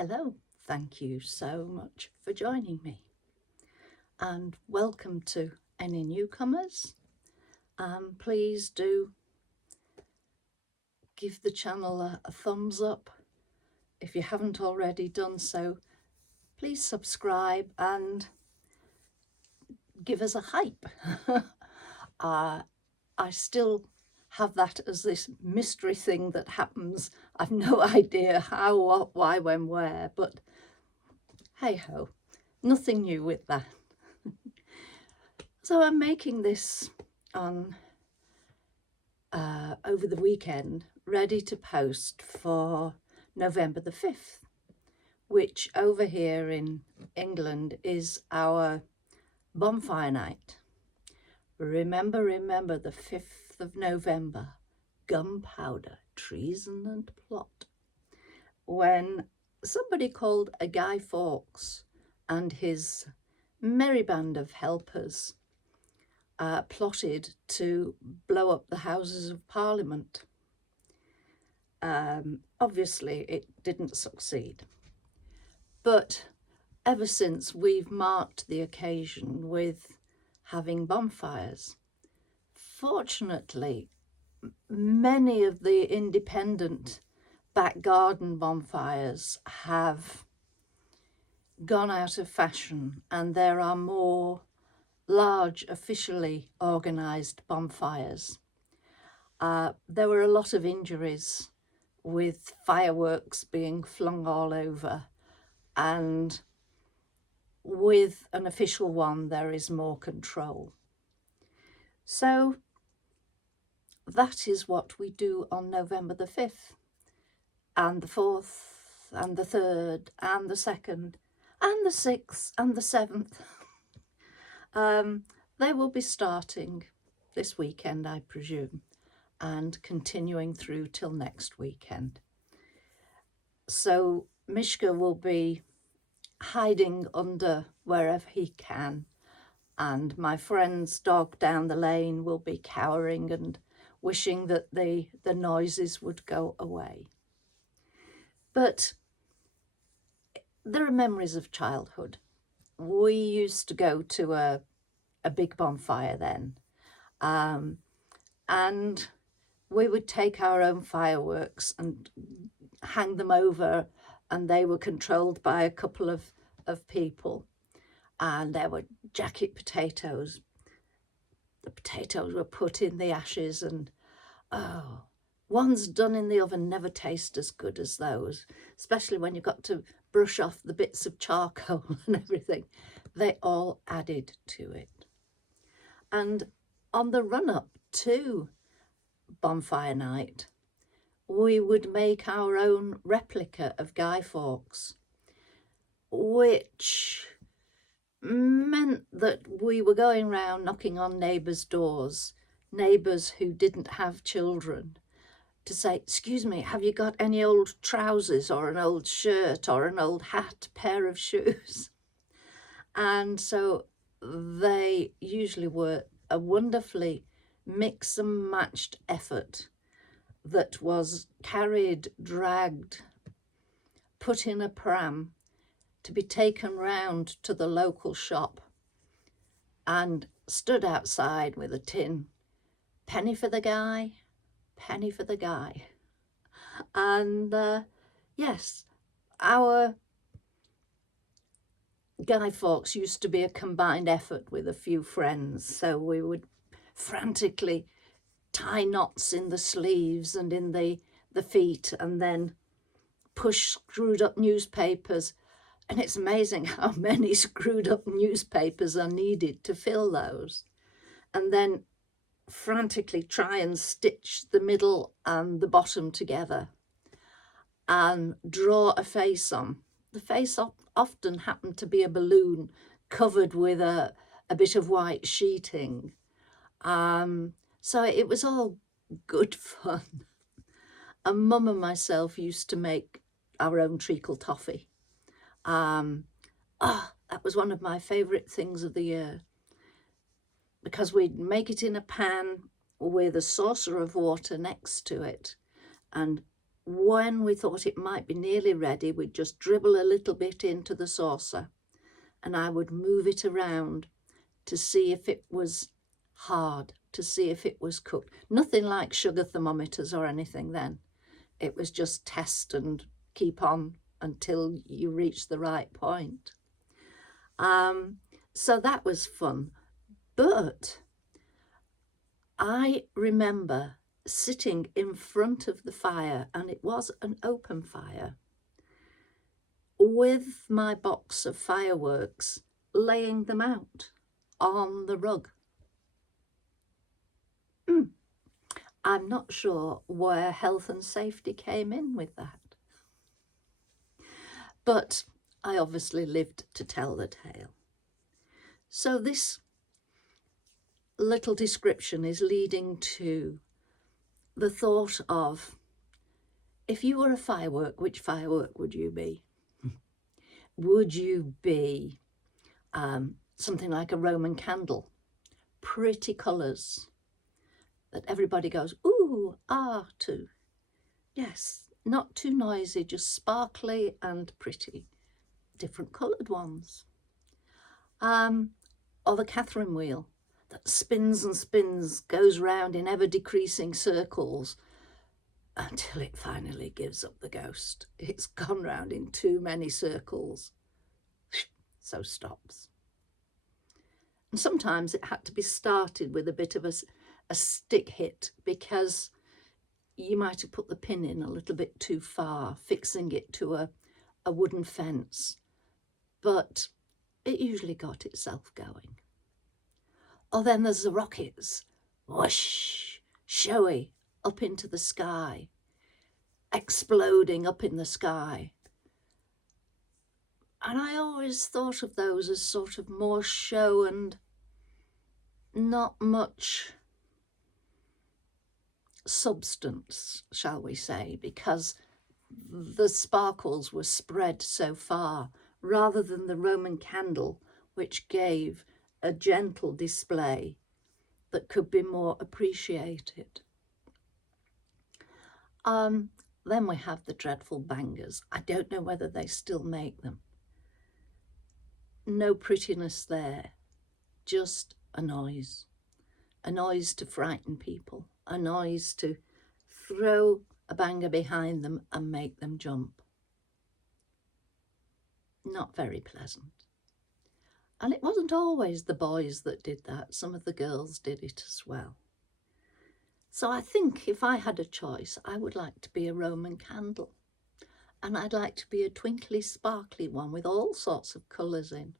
Hello, thank you so much for joining me, and welcome to any newcomers. Please do give the channel a thumbs up. If you haven't already done so, please subscribe and give us a hype. I still have that as this mystery thing that happens. I've no idea how, what, why, when, where, but hey ho, nothing new with that. So I'm making this on over the weekend, ready to post for November the 5th, which over here in England is our Bonfire Night. Remember the 5th of November, gunpowder, treason and plot, when somebody called a Guy Fawkes and his merry band of helpers plotted to blow up the Houses of Parliament. Obviously, it didn't succeed. But ever since, we've marked the occasion with having bonfires. Fortunately, many of the independent back garden bonfires have gone out of fashion, and there are more large, officially organised bonfires. There were a lot of injuries with fireworks being flung all over, and with an official one there is more control. So that is what we do on November the 5th and the 4th and the 3rd and the 2nd and the 6th and the 7th. They will be starting this weekend, I presume, and continuing through till next weekend. So Mishka will be hiding under wherever he can, and my friend's dog down the lane will be cowering and wishing that the noises would go away. But there are memories of childhood. We used to go to a big bonfire then, and we would take our own fireworks and hang them over, and they were controlled by a couple of people, and there were jacket potatoes. The potatoes were put in the ashes, and ones done in the oven never taste as good as those, especially when you've got to brush off the bits of charcoal and everything. They all added to it. And on the run-up to Bonfire Night, we would make our own replica of Guy Fawkes, which meant that we were going round knocking on neighbours' doors, neighbours who didn't have children, to say, excuse me, have you got any old trousers or an old shirt or an old hat, pair of shoes? And so they usually were a wonderfully mix and matched effort that was carried, dragged, put in a pram to be taken round to the local shop and stood outside with a tin. Penny for the guy, penny for the guy. And yes, our Guy Fawkes used to be a combined effort with a few friends, so we would frantically tie knots in the sleeves and in the feet, and then push screwed up newspapers. And it's amazing how many screwed up newspapers are needed to fill those. And then frantically try and stitch the middle and the bottom together and draw a face on. The face often happened to be a balloon covered with a bit of white sheeting. So it was all good fun. And Mum and myself used to make our own treacle toffee. That was one of my favourite things of the year, because we'd make it in a pan with a saucer of water next to it and when we thought it might be nearly ready, we'd just dribble a little bit into the saucer and I would move it around to see if it was hard, to see if it was cooked. Nothing like sugar thermometers or anything then. It was just test and keep on until you reach the right point. So that was fun. But I remember sitting in front of the fire, and it was an open fire, with my box of fireworks, laying them out on the rug. I'm not sure where health and safety came in with that. But I obviously lived to tell the tale. So this little description is leading to the thought of, if you were a firework, which firework would you be? Would you be something like a Roman candle? Pretty colours that everybody goes, ooh, ah, to. Yes, not too noisy, just sparkly and pretty. Different coloured ones. Or the Catherine wheel that spins and spins, goes round in ever-decreasing circles until it finally gives up the ghost. It's gone round in too many circles, so stops. And sometimes it had to be started with a bit of a stick hit, because you might have put the pin in a little bit too far, fixing it to a wooden fence, but it usually got itself going. Or then there's the rockets, whoosh, showy, up into the sky, exploding up in the sky. And I always thought of those as sort of more show and not much substance, shall we say, because the sparkles were spread so far, rather than the Roman candle, which gave a gentle display that could be more appreciated. Then we have the dreadful bangers. I don't know whether they still make them. No prettiness there, just a noise to frighten people, a noise to throw a banger behind them and make them jump. Not very pleasant. And it wasn't always the boys that did that. Some of the girls did it as well. So I think if I had a choice, I would like to be a Roman candle. And I'd like to be a twinkly, sparkly one with all sorts of colours in.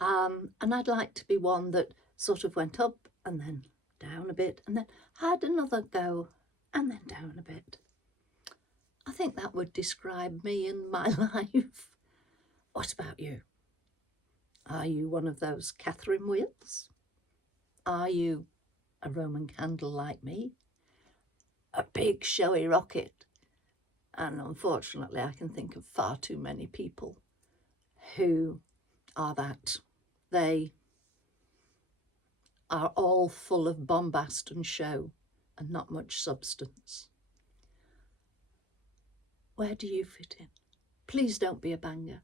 And I'd like to be one that sort of went up and then down a bit and then had another go and then down a bit. I think that would describe me and my life. What about you? Are you one of those Catherine wheels? Are you a Roman candle like me? A big showy rocket? And unfortunately, I can think of far too many people who are that. They are all full of bombast and show and not much substance. Where do you fit in? Please don't be a banger.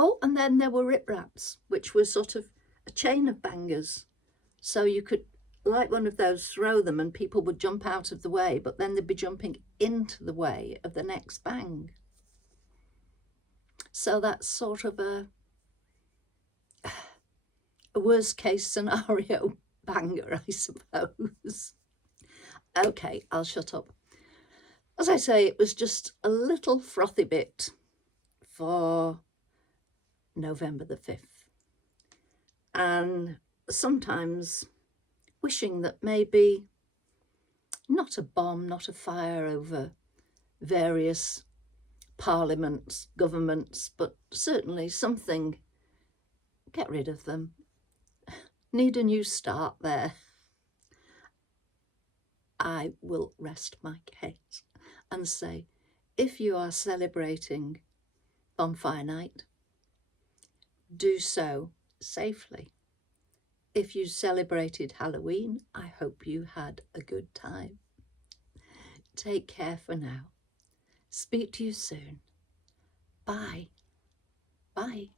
Oh, and then there were rip raps, which were sort of a chain of bangers. So you could, like one of those, throw them and people would jump out of the way, but then they'd be jumping into the way of the next bang. So that's sort of a worst case scenario banger, I suppose. Okay, I'll shut up. As I say, it was just a little frothy bit for November the 5th. And sometimes wishing that maybe not a bomb, not a fire over various parliaments, governments, but certainly something, get rid of them. Need a new start there. I will rest my case and say, if you are celebrating Bonfire Night, do so safely. If you celebrated Halloween, I hope you had a good time. Take care for now. Speak to you soon. Bye. Bye.